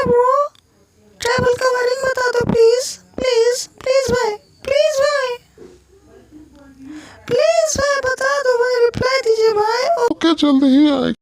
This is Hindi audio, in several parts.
है ब्रो, ट्रेबल का वायरिंग बता दो प्लीज प्लीज प्लीज भाई, प्लीज भाई, प्लीज भाई बता दो भाई, रिप्लाई दीजिए भाई। ओके जल्दी ही आए।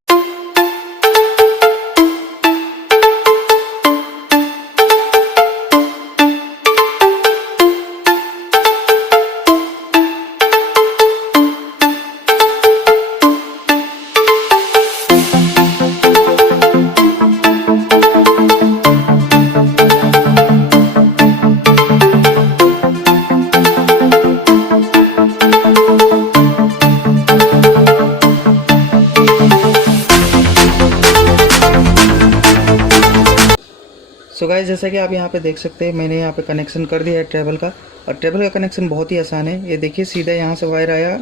सो गाइस, जैसा कि आप यहाँ पे देख सकते हैं, मैंने यहाँ पे कनेक्शन कर दिया है ट्रेबल का। और ट्रेबल का कनेक्शन बहुत ही आसान है। ये देखिए सीधा यहाँ से वायर आया,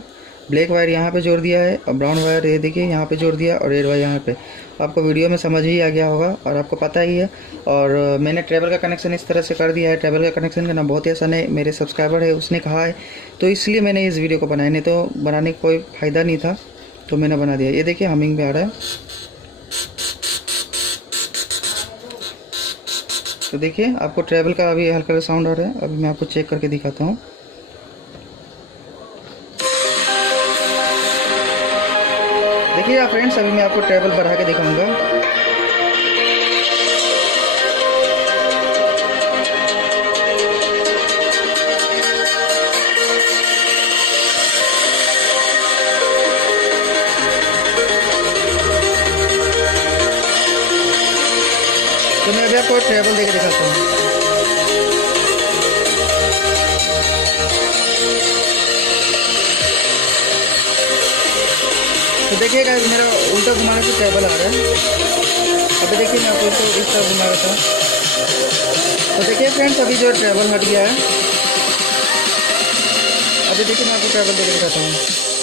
ब्लैक वायर यहाँ पे जोड़ दिया है और ब्राउन वायर ये देखिए यहाँ पे जोड़ दिया और रेड वायर यहाँ पे। आपको वीडियो में समझ ही आ गया होगा और आपको पता ही है। और मैंने ट्रेबल का कनेक्शन इस तरह से कर दिया है। ट्रेबल का कनेक्शन करना बहुत ही आसान है, मेरे सब्सक्राइबर है उसने कहा है, तो इसलिए मैंने इस वीडियो को बनाया, नहीं तो बनाने का कोई फ़ायदा नहीं था, तो मैंने बना दिया। ये देखिए हमिंग भी आ रहा है। तो देखिए आपको ट्रेबल का अभी हल्का साउंड आ रहा है। अभी मैं आपको चेक करके दिखाता हूँ। देखिए फ्रेंड्स, अभी मैं आपको ट्रेबल बढ़ा के दिखाऊंगा। तो मैं अभी आपको ट्रेबल देके दिखाता हूँ। तो देखिएगा मेरा उल्टा घुमाने से ट्रेबल आ रहा है। अभी देखिए मैं आपको इसको इस तरफ घुमा रहा था। तो देखिए फ्रेंड्स, अभी जो ट्रेबल हट गया है। अभी देखिए मैं आपको ट्रेबल देके दिखाता हूँ।